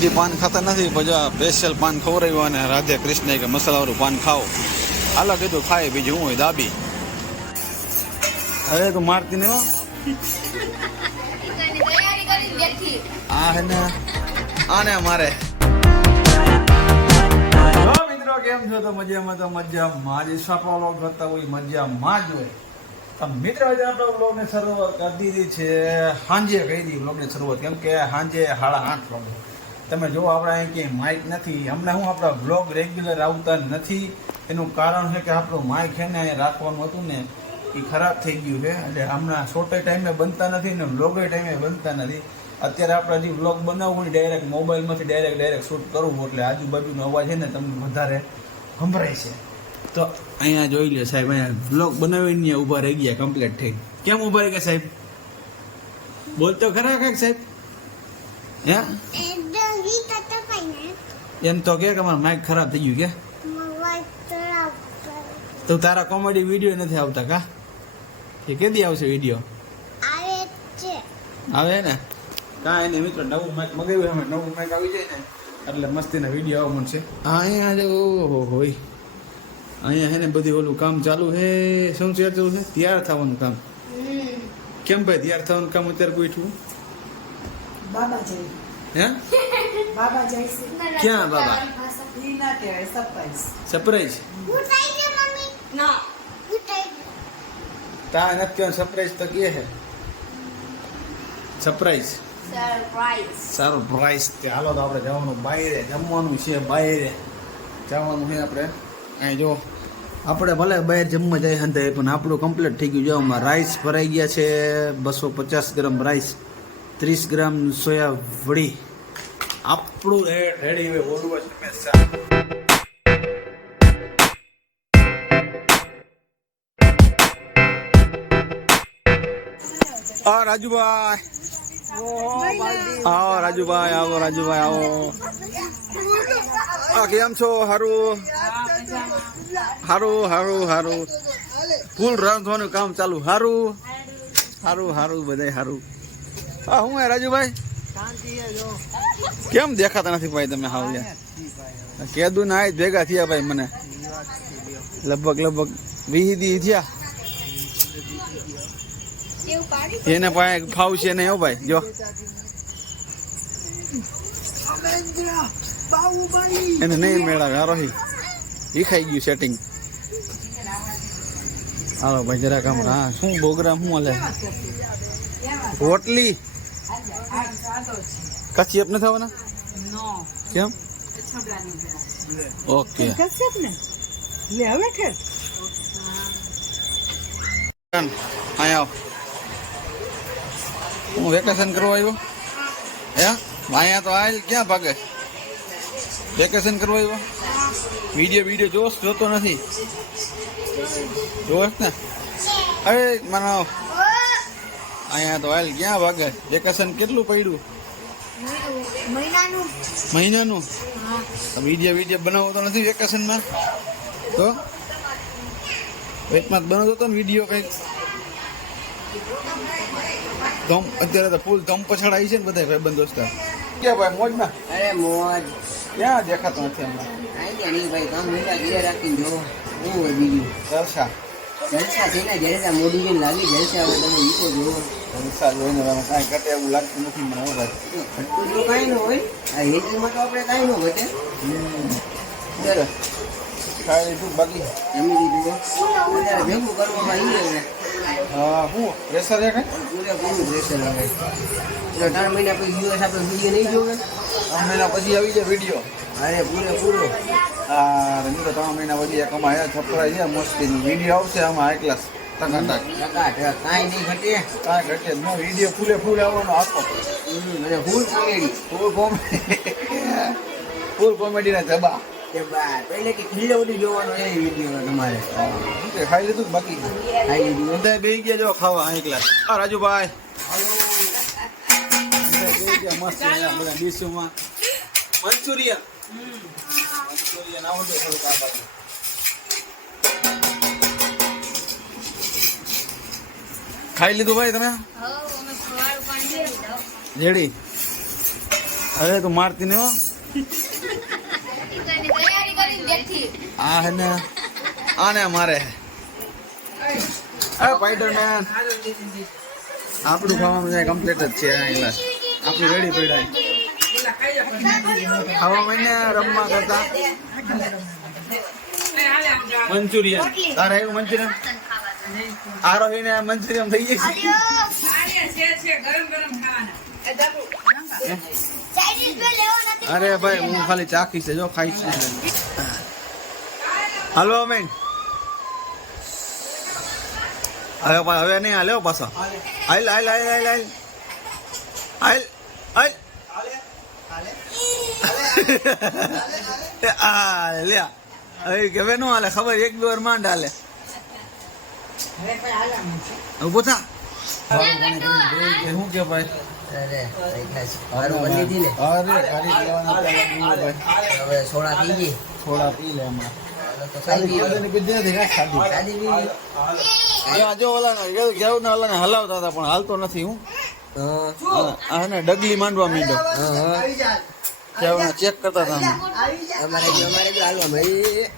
જે પાન ખાતા નથી, પછી સ્પેશિયલ પાન ખવડાવ્યું અને રાધે કૃષ્ણ કે મસાલાવાળું પાન ખાઓ. હાલો કીધું, ખાય, બીજું હું દાબી. અરે, તું મારતી નહીં આ હે ને આને મારે. કેમ છો? તો મજામાં તો મજામાં. જ સફળો કરતા હોય, મજામાં જ હોય. મિત્રો, આજે આપણે બ્લોગને શરૂઆત કરી દીધી છે સાંજે કહી દીધી બ્લોગની શરૂઆત. કેમ કે સાંજે સાડા આઠ વાગે. તમે જો આપણે અહીં ક્યાંય માઇક નથી હમણાં હું આપણા બ્લોગ રેગ્યુલર આવતા નથી, એનું કારણ છે કે આપણું માઇક છે ને અહીંયા રાખવાનું હતું ને, એ ખરાબ થઈ ગયું છે. એટલે હમણાં શોર્ટે ટાઈમે બનતા નથી ને બ્લોગે ટાઈમે બનતા નથી. અત્યારે આપણે હજી બ્લોગ બનાવવું ડાયરેક્ટ મોબાઈલમાંથી ડાયરેક્ટ ડાયરેક્ટ શૂટ કરવું એટલે આજુબાજુનો અવાજ છે ને તમને વધારે સંભળાય છે. તો અહીંયા જોઈ લે સાહેબ, અહીંયા બ્લોગ બનાવીને ઊભા રહી ગયા કમ્પ્લીટ થઈ. કેમ ઊભા રહી ગયા સાહેબ? બોલતો ખરા કાંઈક સાહેબ? હે? એમ તો કે અમારું માઇક ખરાબ થઈ ગયું કે તો તારા કોમેડી વીડિયો નથી આવતા કા એ કેદી આવશે વીડિયો આવે ને કાંઈ નહીં મિત્રો નવું માઇક મગાવ્યું અમે નવું માઇક આવી જાય ને એટલે મસ્તીના વીડિયો આવવા મળશે હા અહીંયા જે ઓહો હોય અહીંયા હે ને બધું ઓલું કામ ચાલુ છે શું છે ચાલુ છે તૈયાર થવાનું કામ કેમ ભાઈ તૈયાર થવાનું કામ અત્યારે કોઈ છું બાબા હે બાબા જય ક્યાં બાબા? ઈ ના કહેવાય સરપ્રાઈઝ સરપ્રાઈઝ ના. તા નથી સરપ્રાઈઝ તો કે છે. સરપ્રાઈઝ સરપ્રાઈઝ તે હાલો તો આપણે જવાનું બાયરે જમવાનું છે બાયરે. જવાનું છે આપણે. અહીં જો આપણે ભલે બહાર જમવા જાય હંતે પણ આપણું કમ્પ્લીટ થઈ ગયું. જો આમાં રાઈસ ભરાઈ ગયા છે બસો પચાસ ગ્રામ રાઈસ ત્રીસ ગ્રામ સોયા વડી. આપણું રેડી, હવે ઓલવા છે હા, રાજુભાઈ. આવો રાજુભાઈ આવો રાજુભાઈ, આવો. આ કેમ છો? હારું? હારું હારું હારું. ફૂલ રાંધવાનું કામ ચાલુ. હારું? હારું હારું, બધાય હારું. હા હું, રાજુભાઈ? કેમ દેખાતા નથી ભાઈ તમે હાવ યાર? કેદું ના ભેગા થયા ભાઈ મને. લગભગ લગભગ વીસ થયા. એને પાસે ફાવશે નહીં હો ભાઈ, જો. એને નહીં મેળાવે હારો ઈ ખાઈ ગયું સેટિંગ હાલો ભાઈ, જરાક આમ, હા, શું પ્રોગ્રામ શું હલે? રોટલી. કચ્છી અપ નથી થવાના નો કેમ છબડાની ઓકે કશ્યપ ને લે હવે ખેર અહીંયા આવ હું વેકેશન કરવા આવ્યો હે અહીંયા તો આયલ ક્યાં ભાગે વેકેશન કરવા આવ્યો વીડિયો વીડિયો જોશ જોતો નથી જોશ ને અરે મને અહીંયા તો હાલ ક્યાં વાગે? વેકેશન કેટલું પડ્યું? મહિનાનું. મહિનાનું? વીડિયો વીડિયો બનાવો તો નથી વેકેશનમાં તો? વેચમાં બનાવતો હતો ને વીડિયો કંઈક? ધમ અત્યારે તો ફૂલ ધમ પછાડ આવી છે ને બધા ભાઈ દોસ્તા ક્યાં ભાઈ મોજમાં? અરે મોજ. ક્યાં દેખાતો નથી હમણાં ભાઈ કામ રાખીને જો હું બીજું. જલસા જલસા છે ને જલસા મોડી જેમ લાગી જલસા તમે ઈકો જોવો. જલસા જોઈને હવે કાંઈ ઘટે એવું લાગતું નથી મને હવે ઘટતું જો કાંઈ ન હોય આ હેજમાં તો આપણે કાંઈ ન ઘટે. બરાબર ખાઈ લીધું બાકી? જમી દીધું અત્યારે ભેગું કરવામાં ઈ હવે. હા શું પ્રેશર છે કાંઈ? પૂરેપૂરું પ્રેશર આવે એટલે ત્રણ મહિના પછી દિવસ આપણે વીડિયો નહીં જોવે. ત્રણ મહિના પછી આવી જાય વીડિયો. અરે પૂરેપૂરો આ રમીતો ત્રણ મહિના પછી એક અમારે છપરા છે, મસ્તીની વીડિયો આવશે આમાં એક ક્લાસ કાંઈ નહીં ઘટે કાંઈ ઘટે ન વીડિયો ફૂલે ફૂલ આવવાનો આખો. ફૂલ કોમેડી ફૂલ કોમેડી ફૂલ કોમેડીના જબા ખાઈ લીધું બાકી? બે ગયા જો ખાવા એક આ રાજુભાઈ. મસ્ત બધા ડીશોમાં. મંચુરિયન. મંચુરિયન ના તો થોડુંક આ બાજુ ખાઈ લીધું ભાઈ તમે? જેડી અરે, તું મારતી ને હો. તૈયારી કરીને બેઠી આ હે ને, આને મારે. અરે સ્પાઈડરમેન આપણું ખાવાનું કમ્પ્લીટ જ છે, આ આપણું રેડી પડ્યા ખાવા મહિને રમવા કરતા મંચુરિયન. તારે આવ્યું મંચુરિયન? આરોહીને મંચુરિયન થઈ ગઈ અરે ભાઈ હું ખાલી ચાખી છે જો ખાઈ છે. હાલો અમીન. હવે હવે નહીં હાલ્યો પાછો. આઈલ હાલ હાલ હાલ હાલ. આઈલ હાલ. આ લ્યા હવે હવે નો હાલે ખબર એક બે વાર માંડ હાલે ઊભો થા શું કે ભાઈ સોડા પી ગઈ થોડા પી લે હલાવતા હતા પણ હાલતો નથી હું હા આને ડગલી માંડવા માંડ્યો હા કેવું ચેક કરતા હતા અમારે જો અમારે જો હાલવા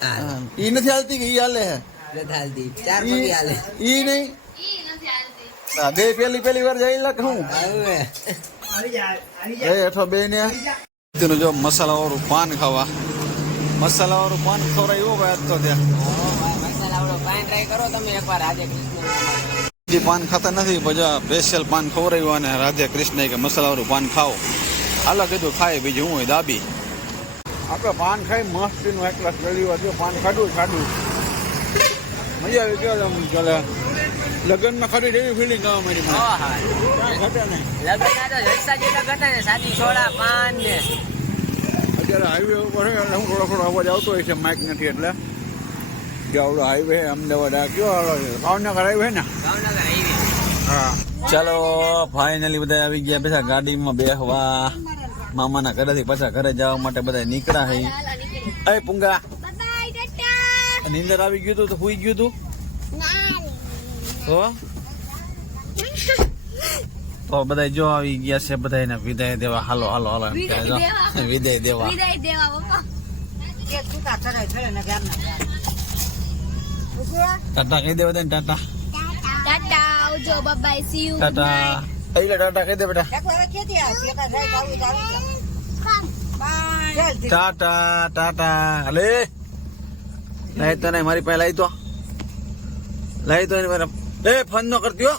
હા. ઈ નથી હાલતી કે ઈ હાલે હે? નથી હાલતી. ચાર પગી હાલે. ઈ નહીં? બે પેલી પેલી વાર જઈ લખ હું. એ હેઠો બે ને તેનું જો મસાલા વાળું પાન ખાવા. મસાલા વાળું પાન ખવડાવ્યો ભાઈ આજ તો ત્યાં. મસાલા પાન ટ્રાય કરો તમે એકવાર આજે પાન ખાતા નથી પછી સ્પેશિયલ પાન ખવડાવ્યું અને રાધે કૃષ્ણ કે મસાલા વાળું પાન ખાઓ. હાલો કીધું ખાય બીજું હું હોય દાબી. આપણે પાન ખાઈ મસ્તીનું એક ગ્લાસ ગળ્યું હતું પાન ખાધું ખાધું. મજા આવી ગયો આમ ચાલે. લગ્નમાં ખાડી જેવી ફિલિંગ આવે મારી ઘટે નહીં. લગ્ન તો જલસા જેટલા કરતા ને સાદી સોડા પાન ને. અત્યારે હાઈવે ઉપર છે એટલે હું થોડો થોડો અવાજ આવતો હોય છે માઇક નથી એટલે. જે આવડો હાઈવે અમદાવાદ આ કયો ભાવનગર હાઈવે ને? ભાવનગર હાઈવે ચાલો ફાઇનલી બધા આવી ગયા બેઠા ગાડીમાં બેહવા. મામાના ઘરેથી પાછા ઘરે જવા માટે બધા નીકળ્યા હે. એ પુંગા નીંદર આવી ગયું તું તો સુઈ ગયું તું? તો તો બધા જો આવી ગયા છે બધા એને વિદાય દેવા. હાલો હાલો હાલો વિદાય દેવા. વિદાય દેવા. દેવા ટાટા કહી દે બધાને ટાટા ટાટા. આવજો બાય સી યુ ટાટા એટલે ટાટા કહી દે બેટા એક વાર ક્યાંથી આવશે? એક વાર જાય તો આવું તો આવી જાવ. ટાટા ટાટા અલે લાઈ તો નહીં મારી પાસે લઈ તો. લઈ તો એની મારા એ ફોન ન કરતી હો.